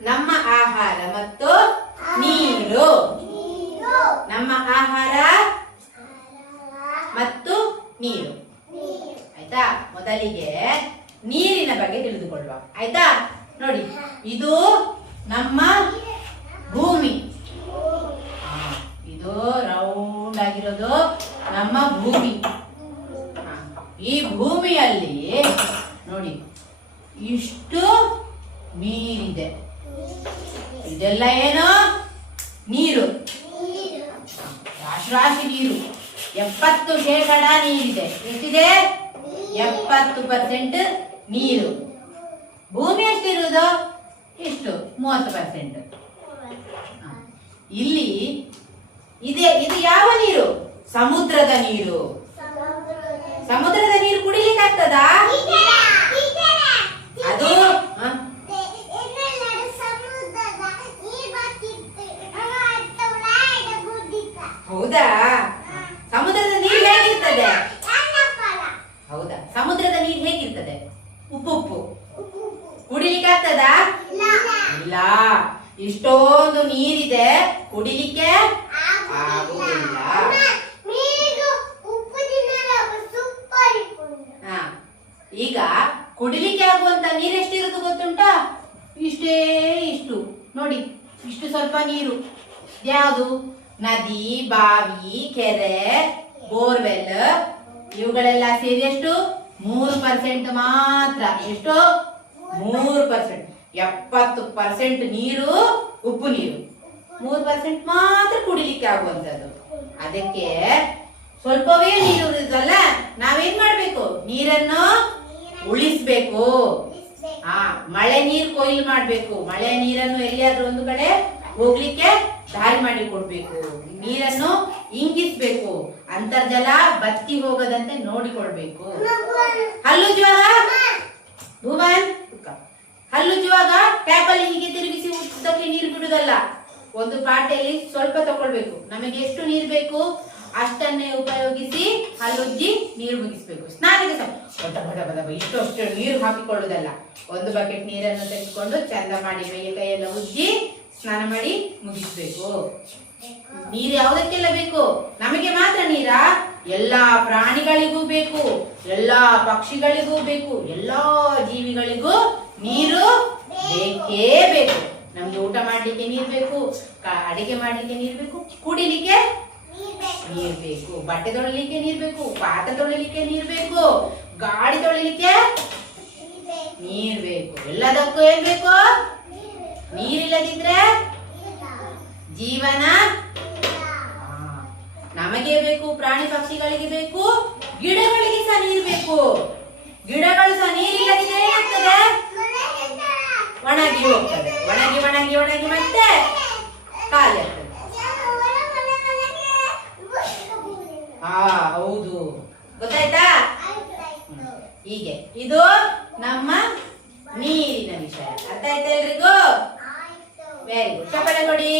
ನಮ್ಮ ಆಹಾರ ಮತ್ತು ನೀರು. ನಮ್ಮ ಆಹಾರ ಮತ್ತು ನೀರು. ಆಯ್ತಾ? ಮೊದಲಿಗೆ ನೀರಿನ ಬಗ್ಗೆ ತಿಳಿದುಕೊಳ್ಳುವ. ಆಯ್ತಾ? ನೋಡಿ, ಇದು ನಮ್ಮ ಭೂಮಿ. ಇದು ರೌಂಡ್ ಆಗಿರೋದು ನಮ್ಮ ಭೂಮಿ. ಈ ಭೂಮಿಯಲ್ಲಿ ನೋಡಿ ಇಷ್ಟು ನೀರಿದೆ. ಇದೆಲ್ಲ ಏನು? ನೀರು. ರಾಶಿ ನೀರು. 70% ನೀರಿದೆ. ಎಷ್ಟಿದೆ? 70% ನೀರು. ಭೂಮಿ ಎಷ್ಟಿರುವುದು? ಇಷ್ಟು 30%. ಇಲ್ಲಿ ಇದು ಯಾವ ನೀರು? ಸಮುದ್ರದ ನೀರು. ಸಮುದ್ರದ ನೀರು ಕುಡಿಲಿಕ್ಕೆ ಆಗ್ತದಾ? ಅದು ಹೌದಾ? ಸಮುದ್ರದ ನೀರು ಹೇಗಿರ್ತದೆ? ಹೌದಾ? ಸಮುದ್ರದ ನೀರು ಹೇಗಿರ್ತದೆ? ಉಪ್ಪು. ಕುಡಿಲಿಕ್ಕೆ ಆಗ್ತದಾ? ಇಲ್ಲ. ಇಷ್ಟೊಂದು ನೀರಿದೆ, ಕುಡಿಲಿಕ್ಕೆ ಆಗುವುದಿಲ್ಲ. ಈಗ ಕುಡಿಲಿಕ್ಕೆ ಆಗುವಂತ ನೀರು ಎಷ್ಟಿರುವುದು ಗೊತ್ತುಂಟಾ? ಇಷ್ಟು ನೋಡಿ, ಇಷ್ಟು ಸ್ವಲ್ಪ ನೀರು. ಯಾವುದು? ನದಿ, ಬಾವಿ, ಕೆರೆ, ಬೋರ್ವೆಲ್ ಇವುಗಳೆಲ್ಲ ಸೇರಿ ಎಷ್ಟು? 3% ಮಾತ್ರ. ಎಷ್ಟು? 3%. 70% ನೀರು ಉಪ್ಪು ನೀರು. 3% ಮಾತ್ರ ಕುಡಿಲಿಕ್ಕೆ ಆಗುವಂತದ್ದು. ಅದಕ್ಕೆ ಸ್ವಲ್ಪವೇ ನೀರು ಇರುತ್ತಲ್ಲ, ನಾವೇನ್ ಮಾಡ್ಬೇಕು? ನೀರನ್ನು ಉಳಿಸ್ಬೇಕು. ಮಳೆ ನೀರು ಕೊಯ್ಲು ಮಾಡ್ಬೇಕು. ಮಳೆ ನೀರನ್ನು ಎಲ್ಲಿಯಾದ್ರೂ ಒಂದು ಕಡೆ ಹೋಗ್ಲಿಕ್ಕೆ ದಾರಿ ಮಾಡಿ ಕೊಡ್ಬೇಕು. ನೀರನ್ನು ಇಂಗಿಸ್ಬೇಕು. ಅಂತರ್ಜಲ ಬತ್ತಿ ಹೋಗದಂತೆ ನೋಡಿಕೊಳ್ಬೇಕು. ಹಲ್ಲುಜ್ಜುವಾಗ ಭೂಮನ್ ಹಲ್ಲುಜ್ಜುವಾಗ ಟ್ಯಾಪಲ್ಲಿ ಹೀಗೆ ತಿರುಗಿಸಿ ಉದ್ದಕ್ಕೆ ನೀರು ಬಿಡುದಲ್ಲ. ಒಂದು ಪಾಟೆಯಲ್ಲಿ ಸ್ವಲ್ಪ ತಗೊಳ್ಬೇಕು. ನಮಗೆ ಎಷ್ಟು ನೀರು ಬೇಕು ಅಷ್ಟನ್ನೇ ಉಪಯೋಗಿಸಿ ಹಲ್ಲುಜ್ಜಿ ನೀರು ಮುಗಿಸ್ಬೇಕು. ಸ್ನಾನಕ್ಕೆ ಇಷ್ಟು ನೀರು ಹಾಕಿಕೊಳ್ಳುವುದಲ್ಲ. ಒಂದು ಬಕೆಟ್ ನೀರನ್ನು ತೆಗೆದುಕೊಂಡು ಚಂದ ಮಾಡಿ ಕೈಯೆಲ್ಲ ಉಜ್ಜಿ ಸ್ನಾನ ಮಾಡಿ ಮುಗಿಸ್ಬೇಕು. ನೀರು ಯಾವುದಕ್ಕೆಲ್ಲ ಬೇಕು? ನಮಗೆ ಮಾತ್ರ ನೀರಾ? ಎಲ್ಲಾ ಪ್ರಾಣಿಗಳಿಗೂ ಬೇಕು, ಎಲ್ಲಾ ಪಕ್ಷಿಗಳಿಗೂ ಬೇಕು, ಎಲ್ಲಾ ಜೀವಿಗಳಿಗೂ ನೀರು ಬೇಕೇ ಬೇಕು. ನಮ್ಗೆ ಊಟ ಮಾಡ್ಲಿಕ್ಕೆ ನೀರು ಬೇಕು, ಅಡಿಗೆ ಮಾಡ್ಲಿಕ್ಕೆ ನೀರು ಬೇಕು, ಕುಡಿಲಿಕ್ಕೆ ನೀರು ಬೇಕು, ಬಟ್ಟೆ ತೊಳಿಲಿಕ್ಕೆ ನೀರು ಬೇಕು, ಪಾತ್ರೆ ತೊಳಿಲಿಕ್ಕೆ ನೀರು ಬೇಕು, ಗಾಡಿ ತೊಳಿಲಿಕ್ಕೆ ನೀರು ಬೇಕು. ಎಲ್ಲದಕ್ಕೂ ಏನ್ ಬೇಕು? ನೀರಿಲ್ಲದಿದ್ರೆ ಜೀವನ. ನಮಗೆ ಬೇಕು, ಪ್ರಾಣಿ ಪಕ್ಷಿಗಳಿಗೆ ಬೇಕು, ಗಿಡಗಳಿಗೆ ಸಹ ನೀರು ಬೇಕು. ಗಿಡಗಳು ಸಹ ನೀರಿಲ್ಲದಿದ್ರೆ ಏನಾಗ್ತದೆ? ಒಣಗಿ ಹೋಗ್ತದೆ. ಒಣಗಿ ಮತ್ತೆ ಖಾಲಿ ಆಗ್ತದೆ. ಹೌದು, ಗೊತ್ತಾಯ್ತಾ? ಹೀಗೆ ಇದು ನಮ್ಮ ನೀರಿನ ವಿಷಯ. ಅರ್ಥ ಆಯ್ತಾ ಎಲ್ರಿಗೂ? Very good. ಚಪ್ಪಾಳೆ ಕೊಡಿ.